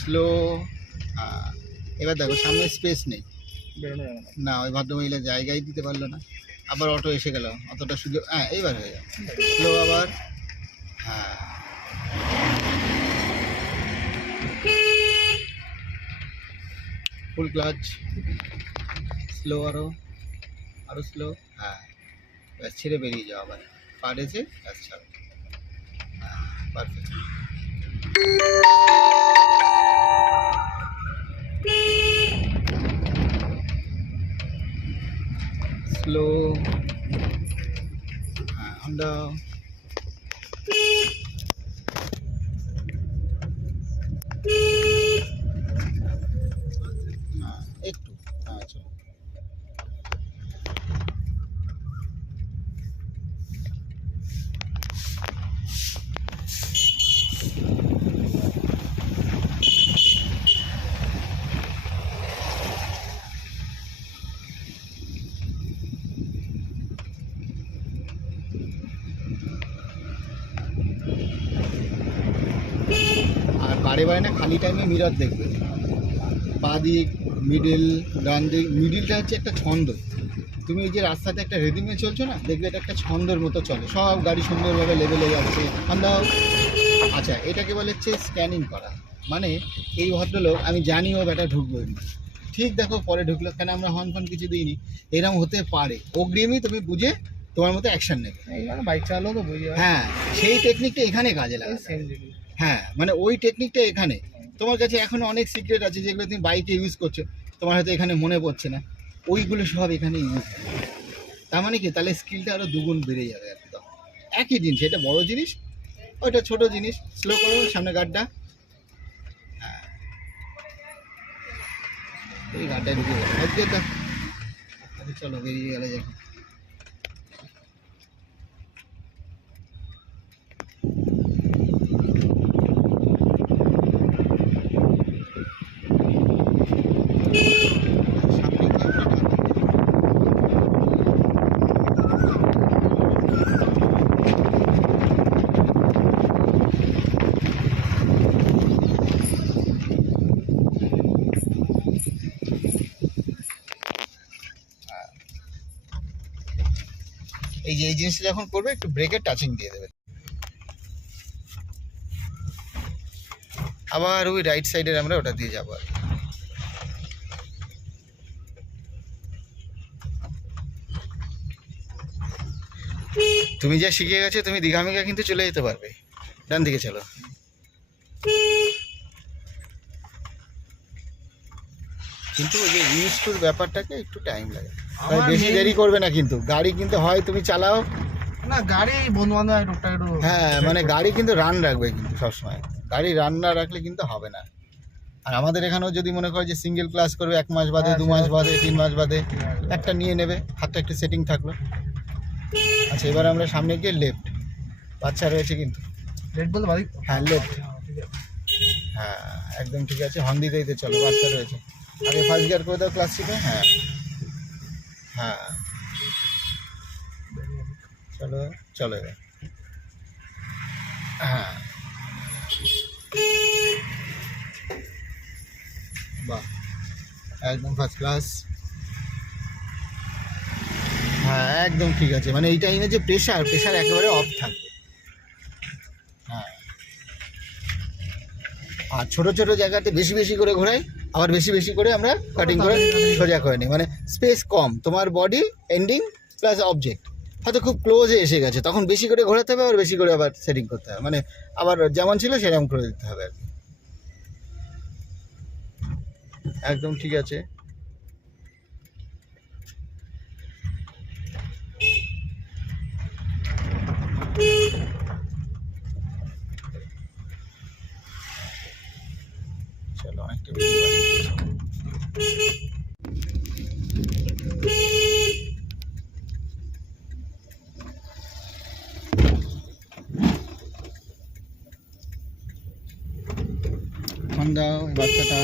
Slow. এবার দেখো সামনে স্পেস নেই, না ওই ভদ্রমহিলা জায়গায় দিতে পারলো না, আবার অটো এসে গেল, অতটা সুযোগ। হ্যাঁ এইবার হয়ে গেল স্লো আবার। হ্যাঁ ফুল ক্লাচ, স্লো আরো, আরো স্লো। হ্যাঁ ব্যাস ছেড়ে বেরিয়ে যাও, আবার পার এসে ব্যাস ছাড়ো। পারফেক্ট। স্লো। হ্যাঁ হন্ডা। হ্যাঁ একটু। হ্যাঁ চলো। আর বারে বারে না খালি টাইমে মিরর দেখবে, পা দিক, মিডিল, ডান দিক। মিডিলটা হচ্ছে একটা ছন্দ। তুমি এই যে রাস্তাতে একটা রেডিমে চলছো না, দেখবে এটা একটা ছন্দের মতো চলে, সব গাড়ি সুন্দরভাবে লেভেলে যাচ্ছে। আন্দাও। আচ্ছা এটাকে বলে হচ্ছে স্ক্যানিং করা। মানে এই ভদ্রলোক, আমি জানি ও ব্যাটা ঢুকবে না, ঠিক দেখো পরে ঢুকলো, কেন আমরা হর্ন ফর্ন কিছু দিইনি, এরকম হতে পারে, অগ্রিমই তুমি বুঝে তোমার মতো অ্যাকশন নেবে। বাইক চালাও তো বুঝি। হ্যাঁ সেই টেকনিকটা এখানে কাজে লাগে। হ্যাঁ মানে ওই টেকনিকটা এখানে তোমার কাছে এখনো অনেক সিক্রেট আছে যেগুলো তুমি বাইকে ইউজ করছো, তোমার হয়তো এখানে মনে পড়ছে না, ওইগুলো সব এখানে ইউজ হবে। তার মানে কি, তাহলে স্কিলটা আরো দুগুণ বেড়ে যাবে একদম। একই জিনিস, এটা বড় জিনিস, ওইটা ছোট জিনিস। স্লো করো সামনে গাড়িটা। হ্যাঁ এই গাড়িটায় ঢুকে গেল, চলো বেরিয়ে গেলে যাই। এই যে এই জিনিসটা যখন করবে একটু ব্রেকের টাচিং দিয়ে দেবে। আবার ওই রাইট সাইডের আমরা ওটা দিয়ে যাবো। তুমি যা শিখে গেছো তুমি দীঘামিঘা কিন্তু চলে যেতে পারবে। ডান দিকে চলো। কিন্তু ওই যে ইউজ টুর ব্যাপারটাকে একটু টাইম লাগে, বেশি দেরি করবে না কিন্তু। গাড়ি কিন্তু হয় তুমি চালাও না, গাড়ি বন্ধু বান্ধব টুকটাক একটু। হ্যাঁ মানে গাড়ি কিন্তু রান রাখবে কিন্তু সবসময়, গাড়ি রান না রাখলে কিন্তু হবে না। আর আমাদের এখানেও যদি মনে করো যে সিঙ্গেল ক্লাস করবে 1 মাস বাদে, 2 মাস বাদে, 3 মাস বাদে, একটা নিয়ে নেবে, হাতটা একটু সেটিং থাকলো। আচ্ছা এবার আমরা সামনে গিয়ে লেফট, বাচ্চা রয়েছে কিন্তু। লেট বলতে পারি। হ্যাঁ লেফট। হ্যাঁ একদম ঠিক আছে, হর্ন দিতে দিতে চলো, বাচ্চা রয়েছে। আগে ফার্স্ট গিয়ার করে দাও ক্লাস শিখে। হ্যাঁ হ্যাঁ চলো চলো এবার। হ্যাঁ বাহ একদম ফার্স্ট ক্লাস। হ্যাঁ একদম ঠিক আছে, মানে এই টাইমে যে প্রেশার একেবারে অফ থাকবে। হ্যাঁ আর ছোট ছোট জায়গাতে বেশি বেশি করে ঘোরাই, আবার বেশি বেশি করে আমরা কাটিং করে সোজা করে নিই, মানে স্পেস কম, তোমার বডি এন্ডিং প্লাস অবজেক্ট হয়তো খুব ক্লোজে এসে গেছে, তখন বেশি করে ঘোরাতে হবে, আবার বেশি করে আবার সেটিং করতে হবে, মানে আবার যেমন ছিল সেরকম করে দিতে হবে আর কি। একদম ঠিক আছে। চলো অনেকটা বেশি হন্ডা বাচ্চাটা